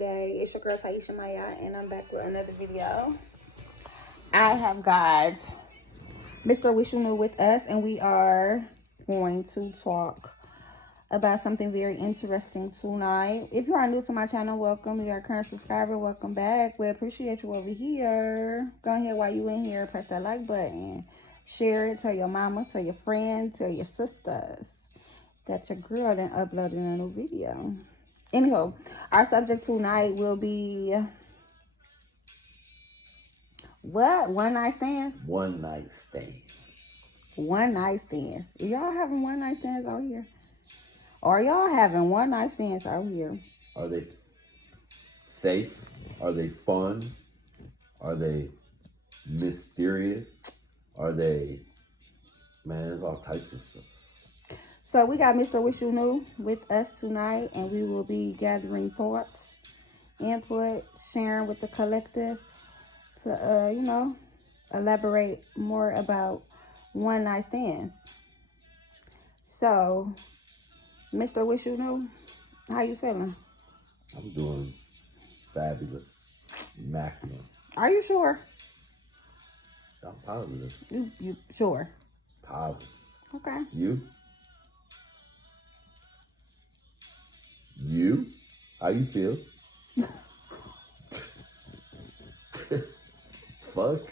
day. It's your girl Taisha Maya, and I'm back with another video. I have got Mr. Wishunu with us, and we are going to talk about something very interesting tonight. If you are new to my channel, welcome. If you are a current subscriber, welcome back. We appreciate you over here. Go ahead while you in here, press that like button. Share it, tell your mama, tell your friend, tell your sisters that your girl done uploaded a new video. Anyhow, our subject tonight will be what? One night stands? One night stand. One night stands. Are y'all having one night stands out here? Are y'all having one night stands out here? Are they safe? Are they fun? Are they mysterious? Are they, man, there's all types of stuff. So we got Mr. Wishunu with us tonight, and we will be gathering thoughts, input, sharing with the collective to, elaborate more about one night stands. So, Mr. Wishunu, how you feeling? I'm doing fabulous, immaculate. Are you sure? I'm positive. You sure? Positive. Okay. You? You? How you feel? Fuck.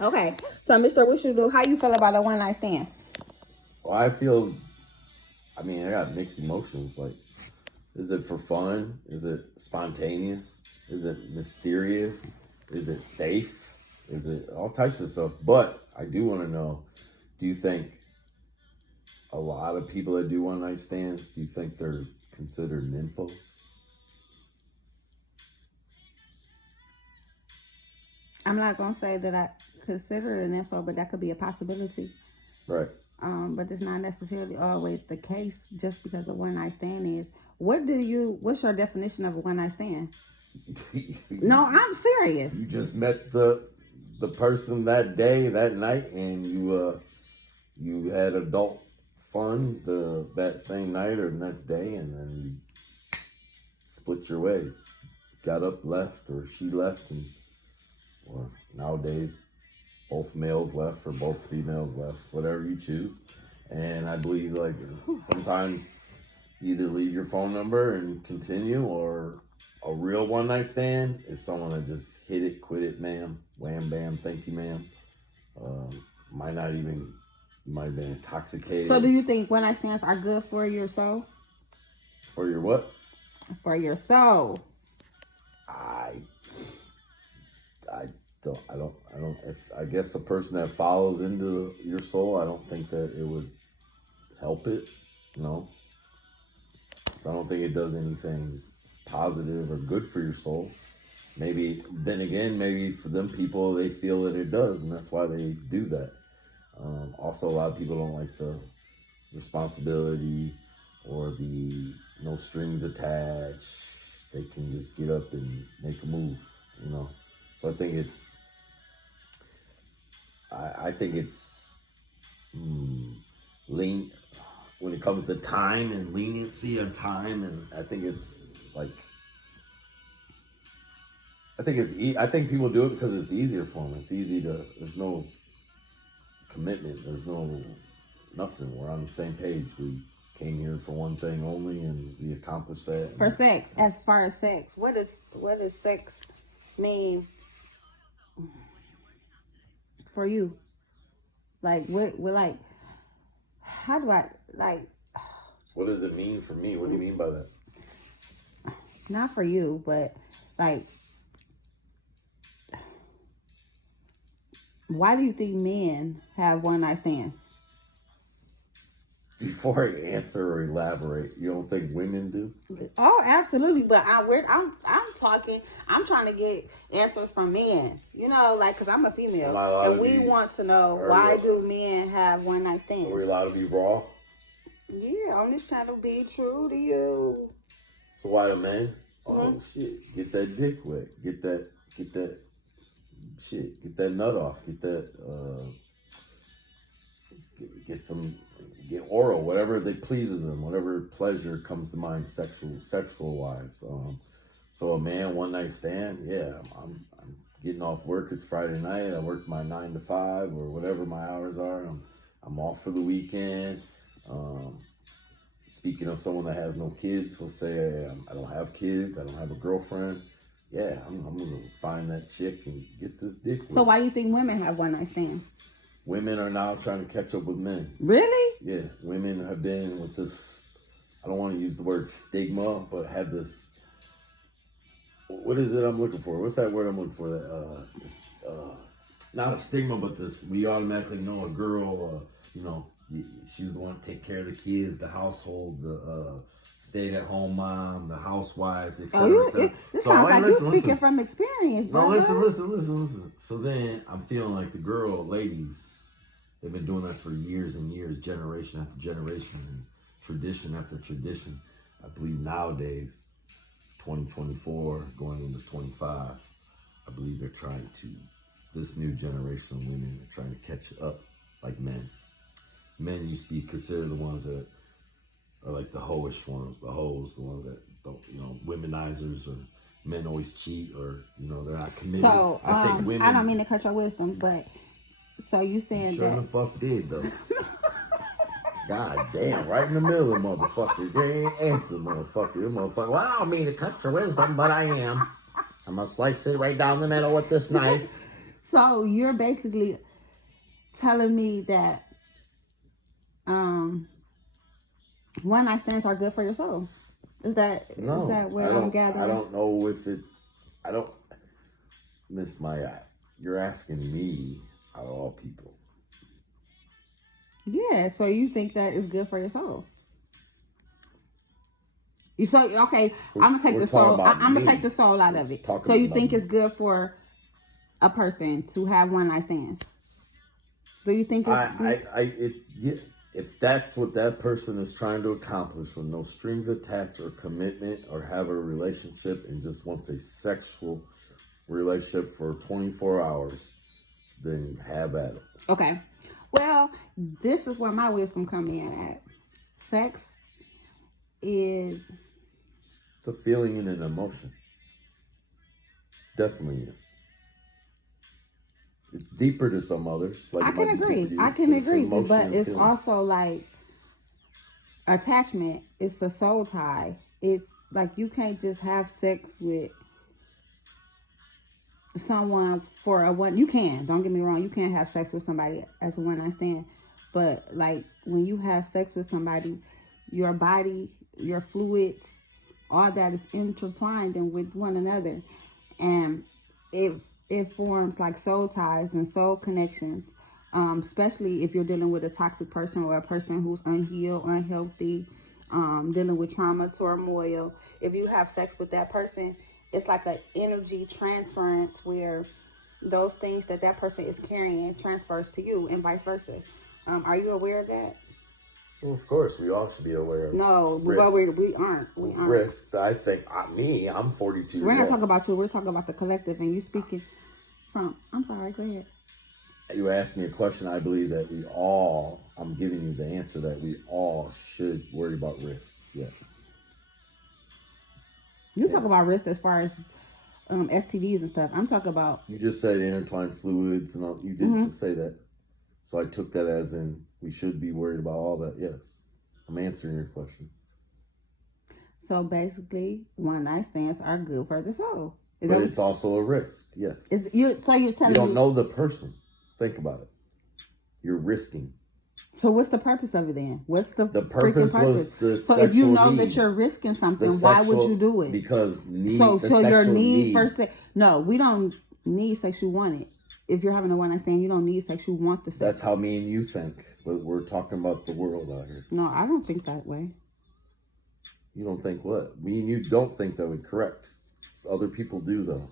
Okay. So, Mr. Wishunu, how you feel about a one night stand? Well, I got mixed emotions. Like, is it for fun? Is it spontaneous? Is it mysterious? Is it safe? Is it all types of stuff? But I do want to know, do you think a lot of people that do one night stands, do you think they're considered nymphos? I'm not going to say that I consider it an info, but that could be a possibility. Right. But it's not necessarily always the case just because a one night stand is. What's your definition of a one night stand? No, I'm serious. You just met the person that day, that night, and you had adult fun that same night or next day, and then you split your ways. Got up, left, or she left, or nowadays both males left or both females left, whatever you choose. And I believe, like, sometimes you either leave your phone number and continue, or a real one night stand is someone that just hit it, quit it, ma'am, wham bam, thank you, ma'am. Might have been intoxicated. So do you think one night stands are good for your soul? For your what? For your soul. I guess a person that follows into your soul, I don't think that it would help it, So I don't think it does anything positive or good for your soul. Maybe for them people, they feel that it does, and that's why they do that. Also, a lot of people don't like the responsibility or the no strings attached. They can just get up and make a move, So I think it's lean when it comes to time and leniency of time, and I think it's like I think people do it because it's easier for them. It's easy to. There's no commitment. There's no nothing. We're on the same page. We came here for one thing only, and we accomplished that. For sex, as far as sex, what does sex mean for you? Like, how do I, like... What does it mean for me? What do you mean by that? Not for you, but, like, why do you think men have one night stands? Before I answer or elaborate, you don't think women do? Oh, absolutely. But I'm trying to get answers from men. Because I'm a female, and we want to know, why do men have one night stands? Are we allowed to be raw? Yeah, on this channel, be true to you. So why the men? Oh shit! Get that dick wet. Get that shit. Get that nut off. Get that get oral, whatever that pleases them, whatever pleasure comes to mind, sexual wise. So a man one night stand, yeah, I'm getting off work. It's Friday night. I work my 9 to 5 or whatever my hours are. I'm off for the weekend. Speaking of someone that has no kids, let's say I don't have kids, I don't have a girlfriend. Yeah, I'm gonna find that chick and get this dick. So why do you think women have one night stands? Women are now trying to catch up with men. Really? Yeah, women have been with this, I don't want to use the word stigma, but had this, what is it I'm looking for? What's that word I'm looking for? Not a stigma, but this, we automatically know a girl, she was the one to take care of the kids, the household, the stay-at-home mom, the housewife, etc. This sounds like you're speaking from experience, bro. No, listen. So then I'm feeling like the ladies, they've been doing that for years and years, generation after generation, and tradition after tradition. I believe nowadays, 2024, going into 25, I believe they're trying to, this new generation of women are trying to catch up like men. Men used to be considered the ones that are like the hoish ones, the hoes, the ones that don't, womenizers, or men always cheat, or, they're not committed. So, I think women, I don't mean to cut your wisdom, but so you saying sure that. the fuck did, though. God damn, right in the middle of the motherfucker. They ain't answer, motherfucker. Well, I don't mean to cut your wisdom, but I am. I'm gonna slice it right down the middle with this knife. So you're basically telling me that one night stands are good for your soul. Is that where I'm gathering? I don't know if it's, Miss Maya, you're asking me out of all people. Yeah, so you think that is good for your soul? Okay, I'm gonna take the soul. I'm gonna take the soul out of it. So you think it's good for a person to have one night stands? Do you think if that's what that person is trying to accomplish, with no strings attached or commitment, or have a relationship and just wants a sexual relationship for 24 hours, then have at it. Okay. Well, this is where my wisdom comes in at. Sex is... It's a feeling and an emotion. Definitely is. It's deeper to some others. I can agree, but it's also like attachment. It's a soul tie. It's like you can't just have sex with someone for a one. You can, don't get me wrong, you can't have sex with somebody as a one night stand, but like when you have sex with somebody, your body, your fluids, all that is intertwined and with one another, and it forms like soul ties and soul connections, especially if you're dealing with a toxic person or a person who's unhealed, unhealthy, dealing with trauma, turmoil. If you have sex with that person, it's like an energy transference where those things that person is carrying transfers to you and vice versa. Are you aware of that? Well, of course, we all should be aware of No, risk. Well, we aren't. Risk. I think, I'm 42 We're not talking about you. We're talking about the collective, and you speaking from... I'm sorry, go ahead. You asked me a question. I believe that I'm giving you the answer that we all should worry about risk. Yes. You talk about risk as far as STDs and stuff. I'm talking about... You just said intertwined fluids and all. You did just say that. So I took that as in we should be worried about all that. Yes. I'm answering your question. So basically, one night stands are good for the soul. But it's also a risk. Yes. So you're telling me... You don't know the person. Think about it. You're risking. So what's the purpose of it then? What's the purpose? Was the so if you know that you're risking something, why would you do it? Because your need for sex. No, we don't need sex. You want it. If you're having a one night stand, you don't need sex. You want the sex. That's how me and you think. But we're talking about the world out here. No, I don't think that way. You don't think what? Me and you don't think that way. Correct. Other people do though.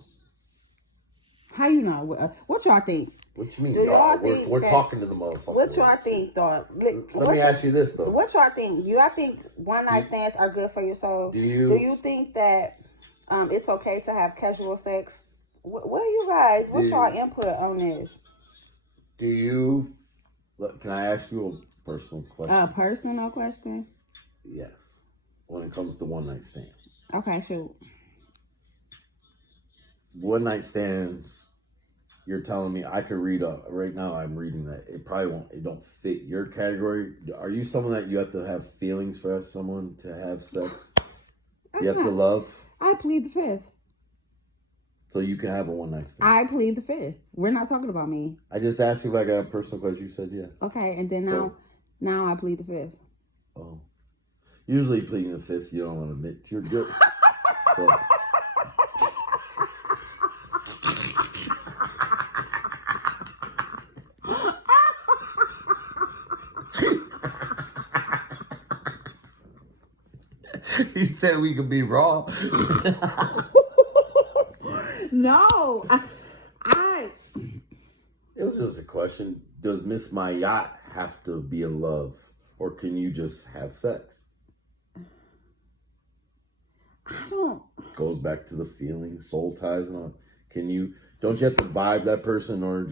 How you know? What y'all think? What you mean? We're talking to the motherfucker. What y'all think, though? Let me ask you this, though. What y'all think? Do y'all think one night stands are good for your soul? Do you? Do you think that it's okay to have casual sex? What are you guys? What's y'all input on this? Do you Look, can I ask you a personal question? A personal question? Yes. When it comes to one night stands. Okay, shoot. One night stands, you're telling me I could read right now I'm reading that it probably won't, it don't fit your category. Are you someone that you have to have feelings for someone to have sex? You have to love? I plead the fifth. So you can have a one night stand. I plead the fifth. We're not talking about me. I just asked you if I got a personal question. You said yes. Okay, and then now I plead the fifth. Oh. Usually pleading the fifth, you don't want to admit you're good. So. He said we could be wrong. No, I. It was just a question. Does Miss My Yacht have to be in love, or can you just have sex? I don't. Goes back to the feeling, soul ties, and all. Don't you have to vibe that person, or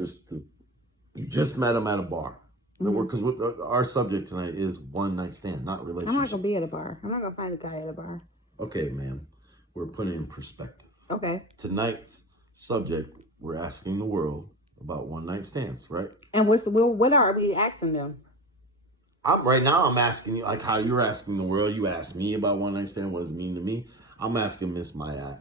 you just met them at a bar? Because our subject tonight is one night stand, not relationship. I'm not gonna be at a bar. I'm not gonna find a guy at a bar. Okay, ma'am. We're putting it in perspective. Okay. Tonight's subject, we're asking the world about one night stands, right? And what are we asking them? I'm asking you, like how you're asking the world. You asked me about one night stand. What does it mean to me? I'm asking Miss Maya,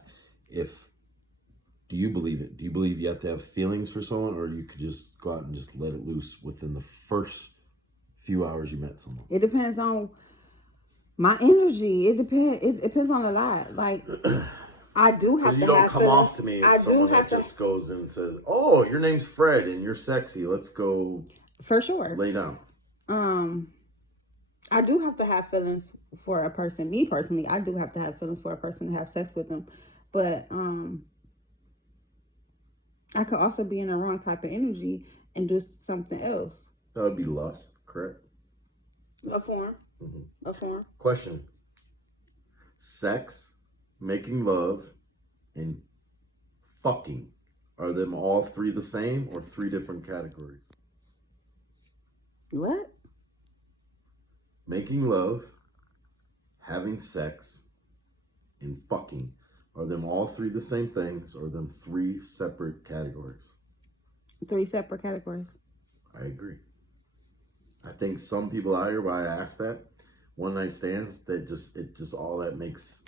do you believe it? Do you believe you have to have feelings for someone, or you could just go out and just let it loose within the first few hours you met someone? It depends on my energy. It depends on a lot. Like I do have to. You don't have come feelings. off to me as someone that just goes and says, "Oh, your name's Fred and you're sexy. Let's go." For sure. Lay down. I do have to have feelings for a person. Me personally, I do have to have feelings for a person to have sex with them, but I could also be in the wrong type of energy and do something else. That would be lust, correct? A form. Mm-hmm. A form. Question. Sex, making love, and fucking. Are them all three the same or three different categories? What? Making love, having sex, and fucking. Are them all three the same things, or are them three separate categories? Three separate categories. I agree. I think some people out here, why I asked that, one night stands, all that makes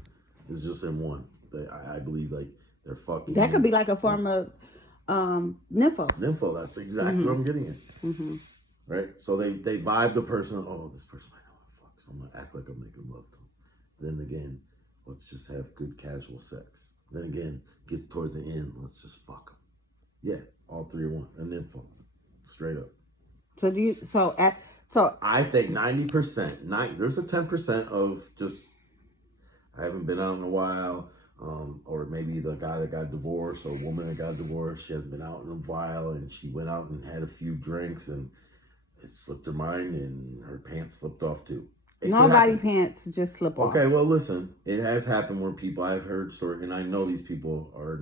is just in one. I believe like they're fucking. That could be like a form of nympho. Nympho, that's exactly what I'm getting at. Mm-hmm. Right? So they vibe the person, oh, this person might not want to fuck, so I'm gonna act like I'm making love to them. Then again, let's just have good casual sex. Then again, get towards the end, let's just fuck them. Yeah, all three are one. An nympho. Straight up. So I think 90%, there's a 10% of just, I haven't been out in a while, or maybe the guy that got divorced or woman that got divorced, she hasn't been out in a while and she went out and had a few drinks and it slipped her mind and her pants slipped off too. Nobody pants just slip off. Okay, well listen, it has happened where people, I've heard stories, and I know these people are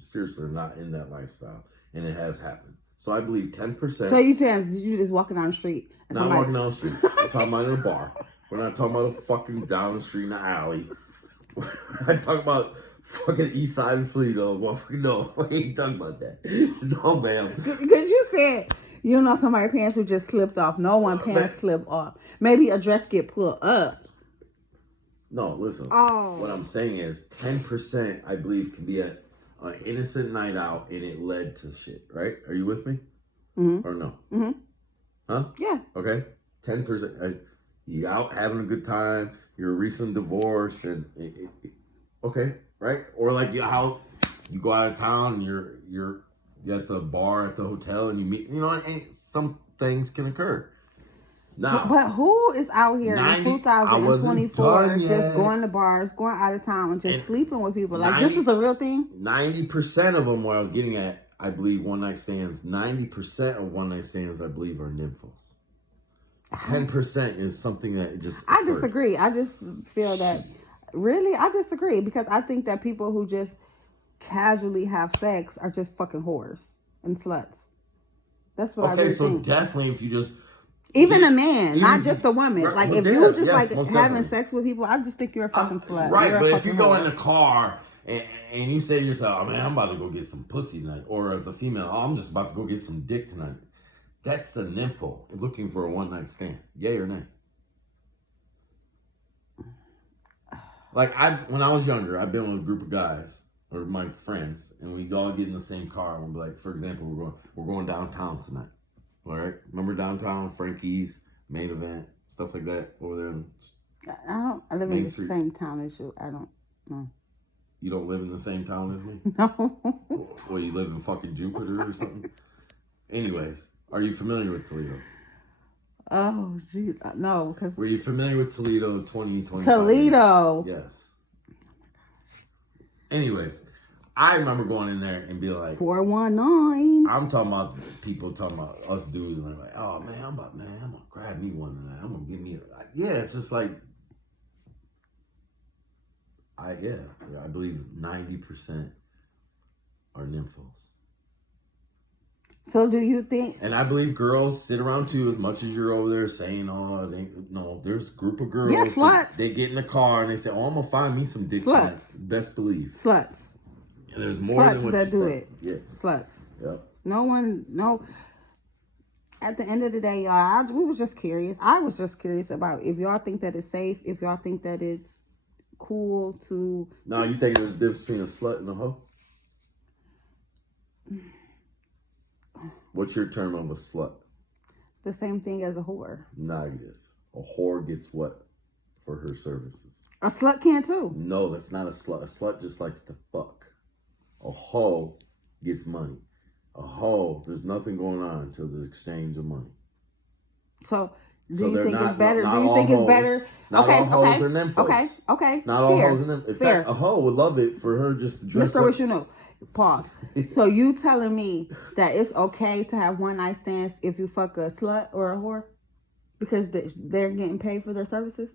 seriously not in that lifestyle, and it has happened. So I believe 10%. So you saying you just walking down the street? Not walking down the street. We're talking about in a bar. We're not talking about a fucking down the street in the alley. We're not talking about fucking East Side of Toledo. No, we ain't talking about that. No, ma'am. Because you said you know somebody's pants who just slipped off. No one pants slip off. Maybe a dress get pulled up. No, listen. Oh. What I'm saying is 10%, I believe, can be an innocent night out and it led to shit, right? Are you with me? Mm-hmm. Or no? Mm-hmm. Huh? Yeah. Okay. 10%. You out having a good time. You're recently divorced, and okay, right? Or like you go out of town and you're at the bar at the hotel and you meet. You know, and some things can occur. Now, but who is out here in 2024 just going to bars, going out of town, and just sleeping with people? Like, this is a real thing? 90% of them, where I was getting at, I believe, one night stands. 90% of one night stands, I believe, are nymphos. 10% is something that just occurred. I disagree. I just feel that, really, I disagree, because I think that people who just casually have sex are just fucking whores and sluts. That's what I Okay, really so think. definitely if you just Even a man, not even- just a woman. Right, Like well, if yeah, you just yes, like most having definitely. sex with people, I just think you're a fucking slut. Right, You're but a if you fucking go whore. in the car and you say to yourself, "Oh, man, I'm about to go get some pussy tonight," or as a female, "Oh, I'm just about to go get some dick tonight," that's the nympho looking for a one night stand. Yay or nay? Like when I was younger, I've been with a group of guys or my friends, and we all get in the same car. And we'll be like, for example, we're going downtown tonight. All right, remember downtown, Frankie's, Main Event, stuff like that over there. I live Main in the Street. same town as you. I don't know. You don't live in the same town as me? No. Well, you live in fucking Jupiter or something? Anyways, are you familiar with Toledo? Oh, geez. No, because Were you familiar with Toledo 2020? Toledo. Yes. Anyways, I remember going in there and be like, 419. I'm talking about people talking about us dudes, and they're like, "Oh man, I'm gonna grab me one tonight. I'm gonna give me yeah." It's just like, I believe 90% are nymphos, So do you think? and I believe girls sit around too. As much as you're over there saying, "Oh, no," there's a group of girls. Yeah, sluts. They get in the car and they say, "Oh, I'm gonna find me some dick." Sluts. Tonight." Best believe. Sluts. And there's more Sluts than what that you do think. it. Yeah. Sluts. Yep. No. At the end of the day, y'all, we was just curious. I was just curious about if y'all think that it's safe, if y'all think that it's cool to. Now, you think there's a difference between a slut and a hoe? What's your term of a slut? The same thing as a whore. Negative. A whore gets what for her services? A slut can too. No, that's not a slut. A slut just likes to fuck. A hoe gets money. A hoe, there's nothing going on until there's exchange of money. So, do So you they're think not- it's better? not Do you all think it's hoes. better? Not all hoes are nymphos. Okay. Not all Fair. hoes are nymphos. In Fair. fact, a hoe would love it for her just to dress Mr. up. Wish you know. Pause. So you telling me that it's okay to have one night stands if you fuck a slut or a whore because they're getting paid for their services?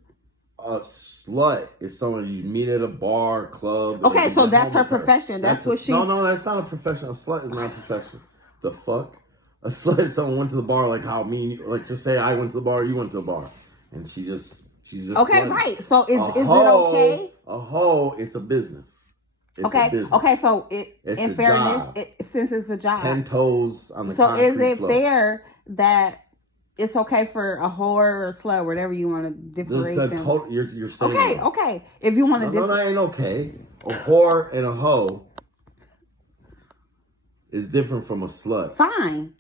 A slut is someone you meet at a bar, club. Okay, and you so get that's home her with profession. That's a- what she. No, that's not a profession. A slut is not a profession. The fuck? A slut is someone went to the bar like how me, like just say I went to the bar, you went to the bar, and she's just. Okay, slutty. right. So is it hoe, okay? A hoe, it's a business. It's Okay. a business. Okay. So It's in a fairness, job. since it's a job, 10 toes on the so concrete is it floor. fair that it's okay for a whore or a slut, whatever you want to differentiate them? You're saying Okay. If you want to no, that ain't okay. A whore and a hoe is different from a slut. fine.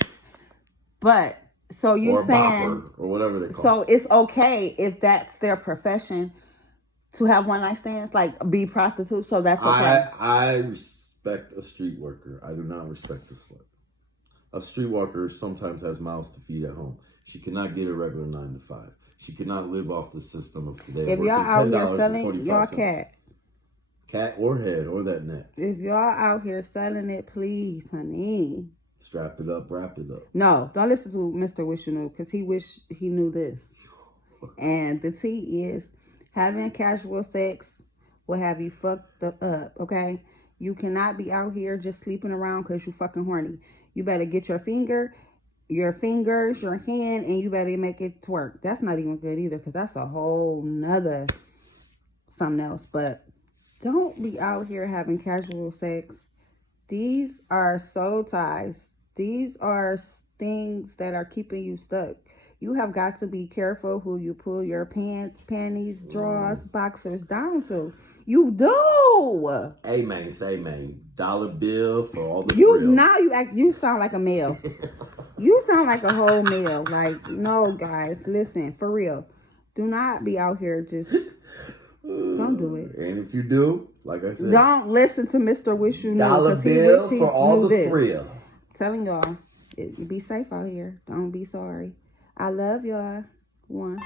But so you or a saying bopper, or whatever they call so it. it's okay if that's their profession to have one night stands, like be prostitutes. So that's okay. I respect a street worker. I do not respect a slut. A street worker sometimes has mouths to feed at home. She cannot get a regular 9 to 5. She cannot live off the system of today. If y'all out here selling y'all $10.45. Cat or head or that net. if y'all out here selling it, please, honey. Strap it up, wrap it up. No, don't listen to Mr. Wish You Knew because he wish he knew this. And the tea is having casual sex will have you fucked up, okay? You cannot be out here just sleeping around because you fucking horny. You better get your fingers, your hand, and you better make it twerk. That's not even good either because that's a whole nother something else. But don't be out here having casual sex. These are soul ties. These are things that are keeping you stuck. You have got to be careful who you pull your pants, panties, drawers, boxers down to. You do. Amen. Say amen. Dollar bill for all the You thrill. now you sound like a male. You sound like a whole male. Like, no, guys, listen, for real. Do not be out here just don't do it. And if you do, like I said, Don't listen to Mr. Wish You Knew dollar because he bill wish he for all knew the this. thrill. Telling y'all, be safe out here. Don't be sorry. I love y'all. One.